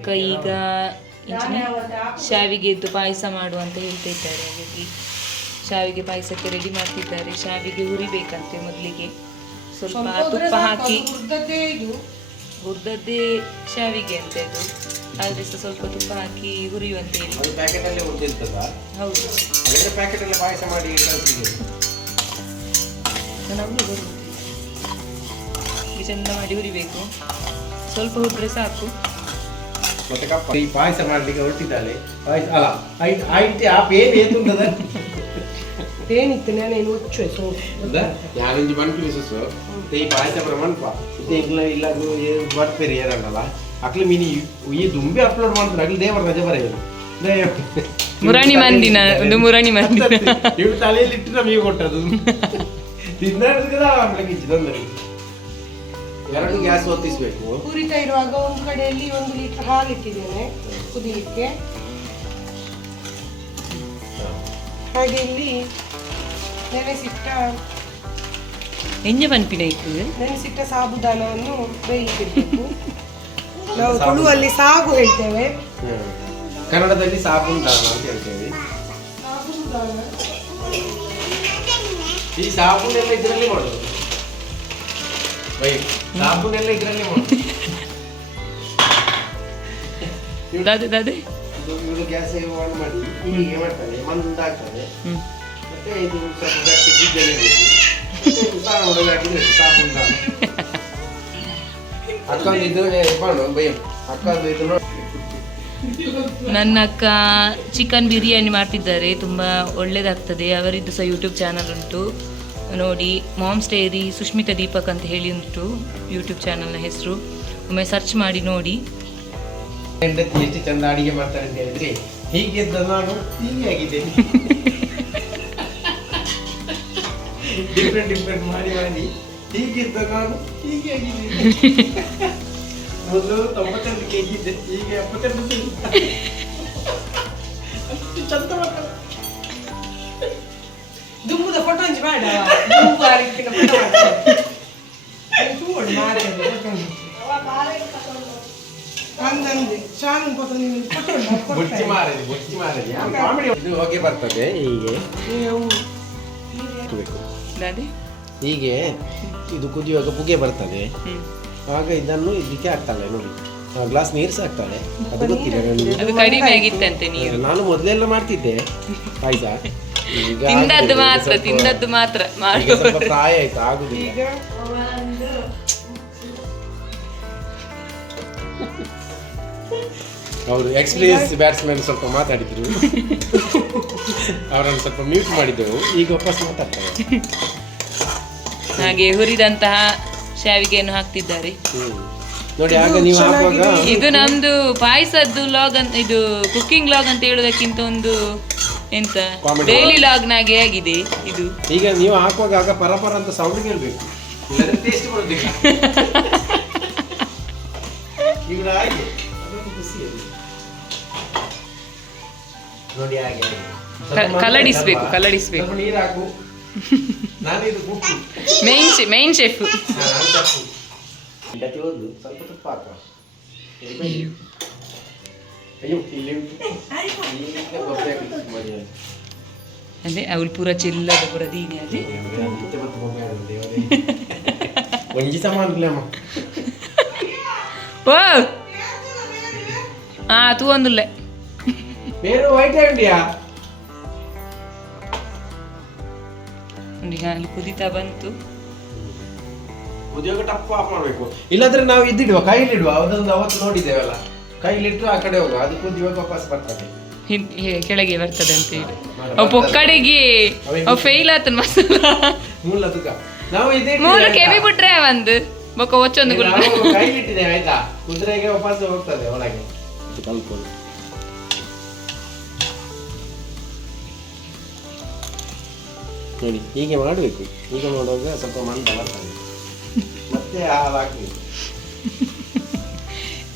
ಅಕ್ಕ ಈಗ ಶಾವಿಗೆದ್ದು ಪಾಯಸ ಮಾಡು ಅಂತ ಹೇಳ್ತಾ ಇದ್ದಾರೆ ಹಾಗಾಗಿ ಶಾವಿಗೆ ಪಾಯಸಕ್ಕೆ ರೆಡಿ ಮಾಡ್ತಿದ್ದಾರೆ. ಶಾವಿಗೆ ಹುರಿಬೇಕಂತೆ ಮೊದಲಿಗೆ. ಸ್ವಲ್ಪ ತುಪ್ಪ ಹಾಕಿ. ಹುರಿದದ್ದೇ ಶಾವಿಗೆ ಅಂತ ಇದು ಆದ್ರೆ ಸಹ ಸ್ವಲ್ಪ ತುಪ್ಪ ಹಾಕಿ ಹುರಿಯುವಂತ ಹೇಳಿ. ಅದು ಪ್ಯಾಕೆಟ್ ಅಲ್ಲಿ ಉಳಿದಿರ್ತದ ಹೌದು. ನಮಗೆ ಬರುವುದಿಲ್ಲ ಚಂದ ಮಾಡಿ ಹುರಿಬೇಕು. ಸ್ವಲ್ಪ ಹುರಿದ್ರೆ ಸಾಕು. ಮತ್ತೆ ಕಪ್ಪ. ಈ ಪಾಯಸ ಮಾಡ್ಲಿಕ್ಕೆ ಹೊರಟಿದ್ದಾಳೆ. ಪಾಯಸ ಅಲ್ಲ ಐಟ್ ಐಟ್ ಆ ಪೇನ್ ಏತುಂಟದ ಏನಿತ್ತು ನಾನು ಏನು ಉಚ್ಚು ಸೊ ಯಾರಿಂಜಿ ಬಂದು ಪ್ಲೇಸಸ್ ಈ ಪಾಯಸ ಪ್ರಮಾಣಪ್ಪ ಇದು ಇಲ್ಲ ಇಲ್ಲ ಅದು ಬರ್ತೀರಿ ಏನಾಗಲ್ಲ ಅಕ್ಲಿ ಮೀನಿ ಈ ದುಂಬಿ ಅಪ್ಲೋಡ್ ಮಾಡ್ತಾರೆ ಅಕ್ಲಿ ದೇವರ ರಜೆ ಬರೆಯಲ್ಲ ಮುರಾಣಿ ಮಂದಿನ ಒಂದು ಮುರಾಣಿ ಮಂದಿನ. ಇವಳು ತಲೆಯಲ್ಲಿ ಇಟ್ಟು ನಮಗೆ ಕೊಟ್ಟದು ತಿನ್ನಾಡಿದ್ರೆ ಅವಳಿಗೆ ತಂದರಿ ಎರಡು ಗ್ಯಾಸ್ ಹೊತ್ತಿಸಬೇಕು ಹುರಿತಾ ಇರುವಾಗ ಒಂದು ಕಡೆಯಲ್ಲಿ ಒಂದು ಲೀಟರ್ ಹಾಲು ಇಟ್ಟಿದ್ದೇನೆ ಕುದಿಲಿಕ್ಕೆ. ಹಾಗೆ ಇಲ್ಲಿ ನೆನೆಸಿಟ್ಟ ಎಂಜ ಪನ್ಪಿನ ಇತ್ತು ನೆನೆಸಿಟ್ಟ ಸಾಬುದಾನವನ್ನು ಬೇಯಿಸಿರ್ಬೇಕು ನಾವು ತುಳುವಲ್ಲಿ ಸಾಗು ಹೇಳ್ತೇವೆ. ಕನ್ನಡದಲ್ಲಿ ಸಾಬೂನ್ ದಾನ ಅಂತ ಹೇಳ್ತೇವೆ. ಸಾಬುದಾನ. ಈ ಸಾಬೂನೆಲ್ಲ ಇದ್ರಲ್ಲಿ ಮಾಡೋದು. ಇದ್ರಲ್ಲಿ ದಾದೆ ದಾದೆ. ಇದು ಇವಳು ಗ್ಯಾಸ್ ಆನ್ ಮಾಡಿ ಹೀಗೆ ಮಾಡ್ತಾನೆ ಮಂದಾಗ್ತದೆ. ಮತ್ತೆ ಇದು ಸ್ವಲ್ಪ ಗಟ್ಟಿ ಫ್ರಿಜ್ಜಲ್ಲಿ ಇಡಬೇಕು ಮತ್ತೆ ಸಾರು ಒಳಗೆ ಹಾಕಿದ್ರೆ ಸಾಬೂನ್ ದಾನ ಅಕ್ಕಂದು ಇದು ಮಾಡು ಬೈ. ಅಕ್ಕಂದು ಇದು ನನ್ನ ಅಕ್ಕ ಚಿಕನ್ ಬಿರಿಯಾನಿ ಮಾಡ್ತಿದ್ದಾರೆ ತುಂಬಾ ಒಳ್ಳೇದಾಗ್ತದೆ. ಅವರಿದ್ದು ಸಹ ಯೂಟ್ಯೂಬ್ ಚಾನಲ್ ಉಂಟು. ನೋಡಿ ಮಾಮ್ಸ್ ಡೈರಿ ಸುಷ್ಮಿತಾ ದೀಪಕ್ ಅಂತ ಹೇಳಿ ಉಂಟು ಯೂಟ್ಯೂಬ್ ಚಾನಲ್ನ ಹೆಸರು. ಒಮ್ಮೆ ಸರ್ಚ್ ಮಾಡಿ ನೋಡಿ. ಹೆಂಡತಿ ಎಷ್ಟು ಚಂದ ಅಡಿಗೆ ಮಾಡ್ತಾರೆ ಅಂತ ಹೇಳಿದ್ರೆ, ಹೀಗಿದ್ದ ನಾನು ಹೀಗೆ ಆಗಿದ್ದೇನೆ. ಡಿಫ್ರೆಂಟ್ ಡಿಫ್ರೆಂಟ್ ಮಾಡಿ ಮಾಡಿ. ಹೀಗಿದ್ದ ನಾನು ಹೀಗೆ ಆಗಿದ್ದೇನೆ. ಮೊದಲು ತೊಂಬತ್ತೆರಡು ಕೆ ಜಿ ಇದ್ದೆ, ಈಗ ಎಪ್ಪತ್ತೆರಡು. ಅಷ್ಟು ಚಂದ ಅಂದಂದೆ ಶಾನ್ ನೀವು ಬುಚ್ಚಿ ಮಾರಲಿ ಬುಚ್ಚಿ ಮಾರಲಿ ಕಾಮಿಡಿ ಇದು ಹೋಗಿ ಬರ್ತದೆ ಹೀಗೆ. ಇಟ್ಬೇಕು. ದಾದೆ? ಹೀಗೆ ಇದು ಕುದಿಯುವಾಗ ಪುಗೆ ಬರ್ತದೆ. ಆಗ ಇದನ್ನು ಇದಕ್ಕೆ ಹಾಕ್ತಾಳೆ ನೋಡಿ. ಗ್ಲಾಸ್ ನೀರು ಸಹ ಹಾಕ್ತಾಳೆ. ಅದು ಗೊತ್ತಿಲ್ಲ ನನಗೆ ನೀರು. ನಾನು ಮೊದಲೆಲ್ಲ ಮಾಡ್ತಿದ್ದೆ ಪಾಯಸ. ಈಗ ತಿಂದದ್ದು ಮಾತ್ರ ತಿಂದದ್ದು ಮಾತ್ರ ಪ್ರಾಯ ಆಯ್ತು ಆಗುದಿಲ್ಲ. ಅವರು ಎಕ್ಸ್ಪೀರಿಯನ್ಸ್ ಬ್ಯಾಟ್ಸ್ಮನ್ ಸ್ವಲ್ಪ ಮಾತಾಡಿದ್ರು. ಅವರನ್ನು ಸ್ವಲ್ಪ ಮ್ಯೂಟ್ ಮಾಡಿದ್ದೆವು. ಈಗ ವಾಪಸ್ ಮಾತಾಡ್ತಾರೆ. ಹಾಗೆ ಹುರಿದಂತಹ ಶಾವಿಗೆಯನ್ನು ಹಾಕ್ತಿದ್ದಾರೆ. ನೋಡಿ ಆಗ ನೀವು ಹಾಕುವಾಗ ಇದು ನಮ್ದು ಪಾಯಸದ್ದು ಲಾಗ್ ಅಂತ ಇದು ಕುಕ್ಕಿಂಗ್ ಲಾಗ್ ಅಂತ ಹೇಳೋದಕ್ಕಿಂತ ಒಂದು ಎಂತ? ಡೈಲಿ ಡೈಲಿ ಲಾಗ್ನಾಗೆ ಆಗಿದೆ ಇದು. ಈಗ ನೀವು ಹಾಕುವಾಗ ಆಗ ಪರಪರ ಅಂತ ಸೌಂಡ್ ಕೇಳಬೇಕು. ಟೇಸ್ಟ್ ಬರೋದಿಲ್ಲ ಈಗ ಹಾಗೆ. ಅದೊಂದು ಖುಷಿ ಅದು. ನೋಡಿ ಹಾಗೆ ಕಲಡಿಸ್ಬೇಕು, ಕಲಡಿಸ್ಬೇಕು. ಸ್ವಲ್ಪ ನೀರು ಹಾಕು. ನಾನು ಇದು ಕುಕ್ಕು ಮೇನ್ ಮೇನ್ ಶೆಫ್ ಸ್ವಲ್ಪ ತುಪ್ಪ ಹಾಕ. ಅಯ್ಯೋ ಇಲ್ಲಿ ಉಂಟು. ಈಗ ಗೊಬ್ಬರ ಹಾಕ್ಲಿಕ್ಕೆ ಮಾಡಿ ನಾನು. ಅದೇ ಅವಳು ಪೂರ ಚಿಲ್ಲದ ಪೂರ ದೀನಿ ಅದೇ ನಿತ್ಯ ಮತ್ತು ಬೊಮ್ಮೆ ಆಡುದು ದೇವರೇ. ಒಂಜಿ ಸಮಾನ ಅಮ್ಮ ಓ ಹಾ ತೂ ಒಂದುಲ್ಲೆ ಬೇರೆ ವೈಟ್ ಉಂಡಿಯಾ ಈಗ ಅಲ್ಲಿ ಕುದಿತಾ ಬಂತು ಉದ್ಯೋಗ ಟಪ್ ಆಫ್ ಮಾಡಬೇಕು ಇಲ್ಲಾಂದ್ರೆ ನಾವು ಇದ್ದಿಡುವ ಕೈಲಿಡುವ ಅದೊಂದು ಅವತ್ತು ನೋಡಿದ್ದೇವಲ್ಲ ಕೈಲಿಟ್ಟು ಆ ಕಡೆ ಹೋಗುವ ಅದಕ್ಕೆ ದಿವ ವಾಪಸ್ ಬರ್ತದೆ. ಹಿನ್- ಹೇ- ಕೆಳಗೆ ಬರ್ತದೆ ಅಂತ ಹೇಳಿ. ಅವ್ ಪೊಕ್ಕಡೆಗೆ ಅವ್ ಫೇಲ್ ಆತನ ಮಸಾಲ ಮೂಲ ತುಕ ನಾವು ಇದೇ ಮೂರು ಕೆವಿ ಬಿಟ್ರೆ ಒಂದು. ಬೊಕ್ಕ ಒಚ್ಚೊಂದು ಗುಳ್ಳ. ಕೈಲಿಟ್ಟಿದ್ದೇವೆ ಆಯ್ತಾ? ಕುದುರೆಗೆ ವಾಪಸ್ ಹೋಗ್ತದೆ ಒಳಗೆ. ಕಲ್ಕೊಂಡು ನೋಡಿ ಹೀಗೆ ಮಾಡಬೇಕು. ಹೀಗೆ ಮಾಡುವಾಗ ಸ್ವಲ್ಪ ಮಂದ ಬರ್ತದೆ. ಮತ್ತೆ ಹಾಲು ಹಾಕಬೇಕು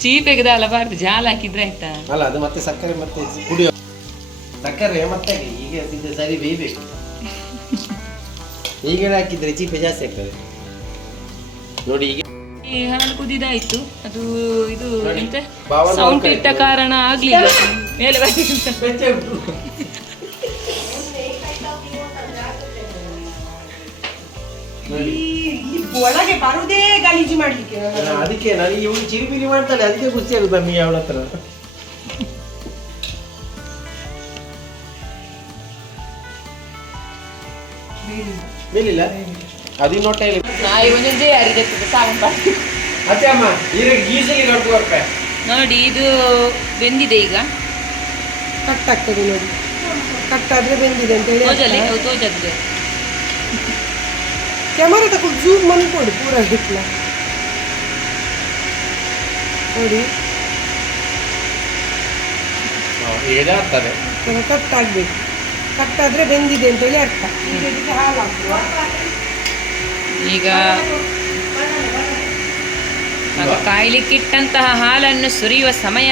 ಚೀಪೆಗೆ ಅಲಬಾರ್ದು ಜಾಲ ಹಾಕಿದ್ರೆ ಆಯ್ತಾ? ಅಲ್ಲ ಅದು ಮತ್ತೆ ಸಕ್ಕರೆ ಮತ್ತೆ ಕುಡಿಯೋ ಸಕ್ಕರೆ ಮತ್ತೆ ಈಗ ಇದು ಸರಿ ಬೇಯಬೇಕು ಈಗ ಹಾಕಿದ್ರೆ ಚೀಪೆ ಜಾಸ್ತಿ ಆಗ್ತದೆ. ನೋಡಿ ಈಗ ಈ ಹಾಲು ಕುದಿದಾಯ್ತು. ಅದು ಇದು ಎಂತ? ಸೌಂಡ್ ಇಟ್ಟ ಕಾರಣ ಆಗ್ಲಿಲ್ಲ. ಮೇಲೆ ಬರ್ಲಿಲ್ಲ. ಒಳಗೆ ಬರುದೇ ಗಲೀಜು ಮಾಡ್ಲಿಕ್ಕೆ. ಹಾ, ಅದಕ್ಕೆ ನಾನು ಇವಳು ಚಿರಿಪಿರಿ ಮಾಡ್ತಾಳೆ ಅದಕ್ಕೆ ಖುಷಿ ಆಗುತ್ತೆ ನಮಗೆ ಅವಳ ಹತ್ರ. ಮೇಲಿಲ್ಲ ಅದು ನೋಟ ಇಲ್ಲ ನಾಯಿ ಒಂದೊಂದೇ ಅರಿದತ್ತದೆ ಸಾವನ್ ಪಾಟಿ. ಅತ್ತೆ ಅಮ್ಮ ಈಗ ಗೀಸಲಿ ನೋಡ್ತು ಬರ್ಪೆ ನೋಡಿ ಇದು ಬೆಂದಿದೆ ಈಗ. ಕಟ್ ಆಗ್ತದೆ ನೋಡಿ. ಕಟ್ ಆದ್ರೆ ಬೆಂದಿದೆ ಅಂತ ಹೇಳಿ ತೋಜಲ್ಲಿ ತೋಜದ್ದು. ಕ್ಯಾಮರಾ ತಕೊಂಡು ಜೂಮ್ ಮಾಡಿ ಕೊಡಿ ಪೂರ ಹಿಟ್ಲ ನೋಡಿ. ಏನಾಗ್ತದೆ? ಕಟ್ ಆಗ್ಬೇಕು. ಕಟ್ ಆದ್ರೆ ಬೆಂದಿದೆ ಅಂತ ಹೇಳಿ ಅರ್ಥ. ಈಗ ಹಾಲು ಹಾಕುವ ಈಗ ಕಾಯ್ಲಿಕ್ಕಿಟ್ಟಂತಹ ಹಾಲನ್ನು ಸುರಿಯುವ ಸಮಯ.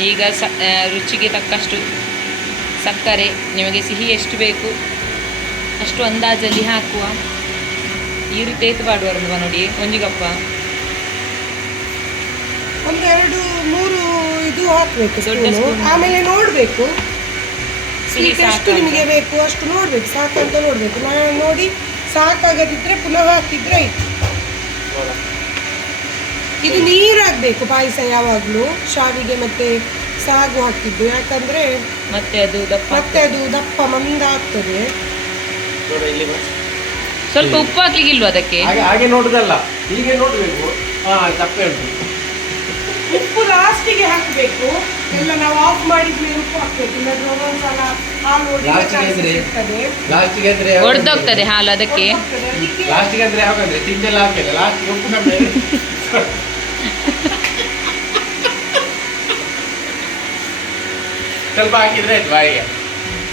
ಈಗ ಸ ರುಚಿಗೆ ತಕ್ಕಷ್ಟು ಸಕ್ಕರೆ ನಿಮಗೆ ಸಿಹಿ ಎಷ್ಟು ಬೇಕು ಅಷ್ಟು ಅಂದಾಜಲ್ಲಿ ಹಾಕುವ. ಈ ರೀತಿ ಎತ್ತು ಮಾಡುವ ನೋಡಿ ಒಂಜಿಗಪ್ಪ. ಕಪ್ಪ ಒಂದೆರಡು ಮೂರು ಇದು ಹಾಕ್ಬೇಕು ಆಮೇಲೆ ನೋಡ್ಬೇಕು. ಸ್ವೀಟ್ ಎಷ್ಟು ನಿಮಗೆ ಬೇಕು ಅಷ್ಟು ನೋಡ್ಬೇಕು ಸಾಕಂತ ನೋಡ್ಬೇಕು. ನಾನು ನೋಡಿ ಸಾಕಾಗದಿದ್ರೆ ಪುನಃ ಹಾಕಿದ್ರೆ ಆಯ್ತು. ಇದು ನೀರಾಗಬೇಕು ಪಾಯಸ ಯಾವಾಗಲೂ ಶಾವಿಗೆ ಮತ್ತೆ ಸಾಗು ಹಾಕಿದ್ದು. ಯಾಕಂದ್ರೆ ಮತ್ತೆ ಅದು ದಪ್ಪ ಮತ್ತೆ ಅದು ದಪ್ಪ ಮಂದ ಆಗ್ತದೆ ಸ್ವಲ್ಪ ಉಪ್ಪು ಹಾಕ್ಲಿಕ್ಕಿಲ್ವಾ ಅದಕ್ಕೆ? ಹಾಗೆ ಹಾಗೆ ನೋಡುದಲ್ಲ. ಹೀಗೆ ನೋಡ್ಬೇಕು. ಹಾ ತಪ್ಪೆ ಉಂಟು. ಉಪ್ಪು ಲಾಸ್ಟಿಗೆ ಹಾಕಬೇಕು. ಎಲ್ಲ ನಾವು ಆಫ್ ಮಾಡಿದ್ಮೇಲೆ ಉಪ್ಪು ಹಾಕ್ಬೇಕು ಇಲ್ಲಾಂದ್ರೆ ಒಂದೊಂದ್ಸಲ ಹಾಲು ಒಡೆಯುವ Last ಗೆ chances ಇದ್ರೆ? ಇರ್ತದೆ. ಲಾಸ್ಟಿಗೆ ಅಂದ್ರೆ ಒಡೆದೋಗ್ತದೆ ಹಾಲು ಅದಕ್ಕೆ ಒಡೆದೋಗ್ತದೆ. ಅದಕ್ಕೆ ಲಾಸ್ಟಿಗೆ ಅಂದ್ರೆ ಯಾವಾಗಂದ್ರೆ ತಿಂದೆಲ್ಲ ಹಾಕಿಲ್ಲ ಲಾಸ್ಟಿಗೆ ಉಪ್ಪು ಕಮ್ಮಿ ಸ್ವಲ್ಪ ಹಾಕಿದ್ರೆ ಆಯ್ತು ಬಾಯಿಗೆ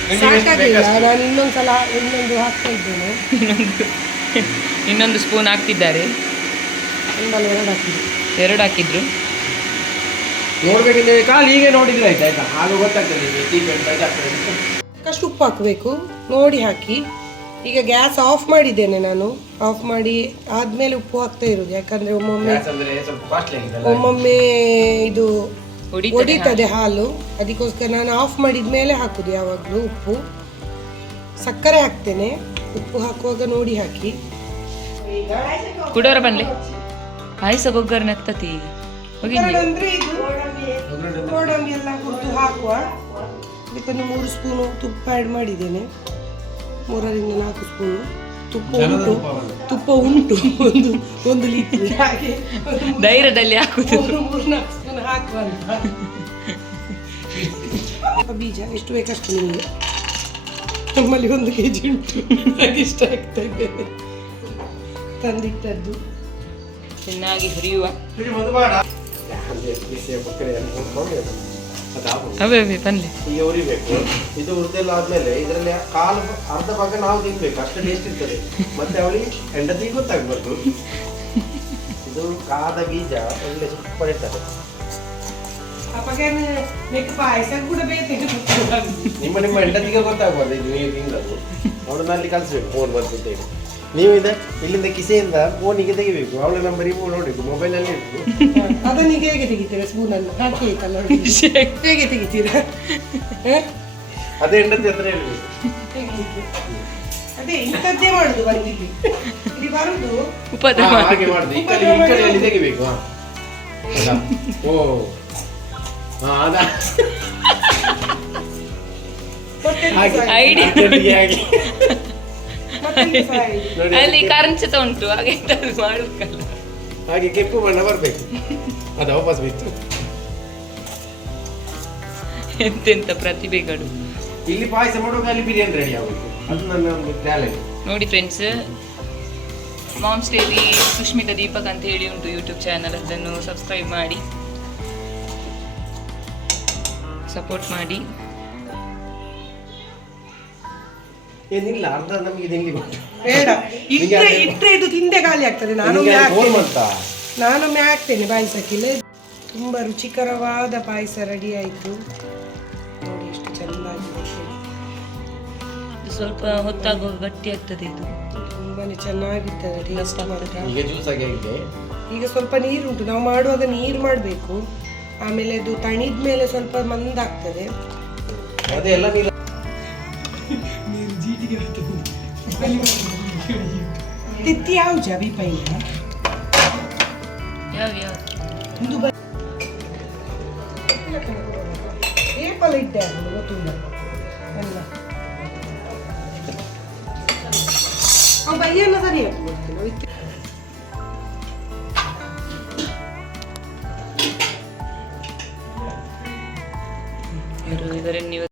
ನಿಮ್ಗೆ ಎಷ್ಟು ಸಾಕಾಗಿಲ್ಲ ಬೇಕಷ್ಟು. ನಾನು ಇನ್ನೊಂದ್ಸಲ ಇನ್ನೊಂದು ಹಾಕ್ತಾ ಇದ್ದೇನೆ ಇನ್ನೊಂದು ಇನ್ನೊಂದು ಸ್ಪೂನ್ ಹಾಕ್ತಿದ್ದಾರೆ ಒಂದಲ್ಲ ಎರಡು ಹಾಕಿದೆ ಎರಡು ಹಾಕಿದ್ರು ನೋಡ್ಬೇಕಂದ್ರೆ ಕಾಲು ಹೀಗೆ ನೋಡಿದ್ರೆ ಆಯ್ತು ಆಯ್ತಾ? ಆಗ ಗೊತ್ತಾಗ್ತದೆ ನಿಮಗೆ ಟೀ ಪೆಂಟ್ ಆಗ್ತದೆ ಅಷ್ಟು ಉಪ್ಪು ಹಾಕಬೇಕು ನೋಡಿ ಹಾಕಿ. ಈಗ ಗ್ಯಾಸ್ ಆಫ್ ಮಾಡಿದ್ದೇನೆ ನಾನು. ಆಫ್ ಮಾಡಿ ಆದ್ಮೇಲೆ ಉಪ್ಪು ಹಾಕ್ತಾ ಇರೋದು ಯಾಕಂದ್ರೆ ಒಮ್ಮೊಮ್ಮೆ ಒಮ್ಮೊಮ್ಮೆ ಇದು ಹೊಡಿತದೆ ಒಡಿತದೆ ಹಾಲು. ಅದಕ್ಕೋಸ್ಕರ ನಾನು ಆಫ್ ಮಾಡಿದ ಮೇಲೆ ಹಾಕುದು ಯಾವಾಗಲೂ ಉಪ್ಪು. ಸಕ್ಕರೆ ಹಾಕ್ತೇನೆ. ಉಪ್ಪು ಹಾಕುವಾಗ ನೋಡಿ ಹಾಕಿ. ಕುಡೋರ ಬನ್ನಿ. ಪಾಯಸ ಗೊಗ್ಗರ ನೆತ್ತತಿ ಹೋಗಿದ್ವಿ ಹಾಕುವ? ಅದಕ್ಕೊಂದು ಮೂರು ಸ್ಪೂನು ತುಪ್ಪ ಆ್ಯಡ್ ಮಾಡಿದ್ದೇನೆ. ಮೂರರಿಂದ ನಾಲ್ಕು ಸ್ಪೂನು. ತುಪ್ಪ ಉಂಟು. ತುಪ್ಪ ಉಂಟು. ಒಂದು ಒಂದು ಲೀಟರ್ ಹಾಗೆ ಧೈರ್ಯದಲ್ಲಿ ಹಾಕುದು ಮೂರು ನಾಲ್ಕು ಸ್ಪೂನ್ ಹಾಕುವ ಅಂತ. ಬೀಜ ಎಷ್ಟು ಬೇಕಷ್ಟು ನಿಮಗೆ? ನಮ್ಮಲ್ಲಿ ಒಂದು ಕೆ ಜಿ ಉಂಟು ಇಷ್ಟ ಆಗ್ತಾ ಇದ್ದೇನೆ ತಂದಿಟ್ಟದ್ದು. ಚೆನ್ನಾಗಿ ಹುರಿಯುವ. ಅವೇ ಈಗ ಉರಿಬೇಕು ಇದು ಉರಿದೆಲ್ಲ ಆದ್ಮೇಲೆ ಇದರಲ್ಲಿ ಕಾಲು ಅರ್ಧ ಭಾಗ ನಾವು ತಿನ್ಬೇಕು ಅಷ್ಟು ಟೇಸ್ಟ್ ಇರ್ತದೆ. ಮತ್ತೆ ಅವಳಿಗೆ ಹೆಂಡತಿಗೆ ಗೊತ್ತಾಗ್ಬಾರ್ದು. ಇದು ಕಾದ ಬೀಜ ಒಳ್ಳೆ ಸೂಪರ್ ಇರ್ತದೆ. ನಿಮ್ಮ ನಿಮ್ಮ ಹೆಂಡತಿಗೆ ಗೊತ್ತಾಗ್ಬಾರ್ದು ಇದು ನೀವು ತಿಂದದ್ದು. ಅವಳನ್ನ ಅಲ್ಲಿ ಫೋನ್ ಬಂತು ಅಂತ ಹೇಳಿ ನೀವು ಇದೆ? ಇಲ್ಲಿಂದ ಕಿಸೆಯಿಂದ ಫೋನಿಗೆ ತೆಗಿಬೇಕು. ಅವಳ ನಂಬರ್ ಇವು ನೋಡಬೇಕು ಮೊಬೈಲಲ್ಲಿ ಇಟ್ಟು ಅದನ್ನ ಈಗ ಹೇಗೆ ತೆಗಿತೀರಾ? ಸ್ಪೂನ್ ಅನ್ನು? ಹಾಕಿ ಆಯ್ತಲ್ಲ ನೋಡಿ. ಹೇಗೆ ತೆಗಿತೀರಾ? ಅದೇ ಹೆಂಡತಿ ಹತ್ರ ಹೇಳ್ಬೇಕು. ಅದೇ ಇಂಥದ್ದೇ ಮಾಡುದು ಬಂದಿಲ್ಲಿ ಇಲ್ಲಿ. ಬರುದು ಉಪದ್ರವ ಹಾಗೆ ಮಾಡುದು. ಈ ಕಡೆ ಈ ಕಡೆಯಲ್ಲಿ ತೆಗಿಬೇಕು ಓ. ಹಾ ಅದ. ಮತ್ತೆ ಅಲ್ಲಿ ಕರಂಚತ ಉಂಟು ಹಾಗೆ ಮಾಡಬೇಕಲ್ಲ ಹಾಗೆ ಕೆಂಪು ಬಣ್ಣ ಬರಬೇಕು. ಅದು ವಾಪಸ್ ಬಿತ್ತು. ಎಂತೆಂತ ಪ್ರತಿಭೆಗಳು ಇಲ್ಲಿ ಪಾಯಸ ಮಾಡುವಾಗ ಅಲ್ಲಿ ಬಿರಿಯಾನಿ ರೆಡಿ ಆಗಬೇಕು ಅದು ನನ್ನ ಒಂದು ಟ್ಯಾಲೆಂಟ್ ನೋಡಿ ಫ್ರೆಂಡ್ಸ್ ಮಾಮ್ ಸ್ಟೇಲಿ ಸುಷ್ಮಿತಾ ದೀಪಕ್ ಅಂತ ಹೇಳಿ ಉಂಟು ಯೂಟ್ಯೂಬ್ ಚಾನಲ್ ಅದನ್ನು ಸಬ್ಸ್ಕ್ರೈಬ್ ಮಾಡಿ. ಸಪೋರ್ಟ್ ಮಾಡಿ. ಏನಿಲ್ಲ ಅರ್ಧ ನಮಗೆ ತಿಂಡಿ ಬೇಡ ಇಟ್ಟರೆ ಇಟ್ಟರೆ ಇದು ತಿಂದೆ ಖಾಲಿ ಆಗ್ತದೆ. ನಾನೊಮ್ಮೆ ನಾನು ಹಾಕ್ತೇನೆ ನಾನೊಮ್ಮೆ ಹಾಕ್ತೇನೆ ಪಾಯಸಕ್ಕಿಲ್ಲ ತುಂಬ ರುಚಿಕರವಾದ ಪಾಯಸ ರೆಡಿ ಆಯಿತು. ನೋಡಿ ಎಷ್ಟು ಚೆನ್ನಾಗಿ ಸ್ವಲ್ಪ ಹೊತ್ತಾಗುವಾಗ ಗಟ್ಟಿ ಆಗ್ತದೆ ಇದು. ತುಂಬಾನೇ ಚೆನ್ನಾಗಿರ್ತದೆ ಟೇಸ್ಟ್ ಮಾತ್ರ. ಈಗ ಜ್ಯೂಸ್ ಆಗಿ ಆಗಿದೆ? ಈಗ ಸ್ವಲ್ಪ ನೀರುಂಟು ನಾವು ಮಾಡುವಾಗ ನೀರು ಮಾಡಬೇಕು. ಆಮೇಲೆ ಅದು ತಣಿದ ಮೇಲೆ ಸ್ವಲ್ಪ ಮಂದಾಗ್ತದೆ ಅದೇ ಎಲ್ಲ ನೀರು ತಿತ್ತಿ ಯಾವ ಜವಿ ಪೈನ ಯಾವ ಯಾವ ಒಂದು ಬ ಏಪಲ್ ಇದ್ದೆ ಗೊತ್ತಿಲ್ಲ ಎಲ್ಲ ಅವ್ ಬೈಯನ್ನ ಸರಿ ಹಾಕ್ಬಿಡ್ತೀನಿ ಅದಕ್ಕೆ ಇವರು ಇದರಲ್ಲಿ ನೀವು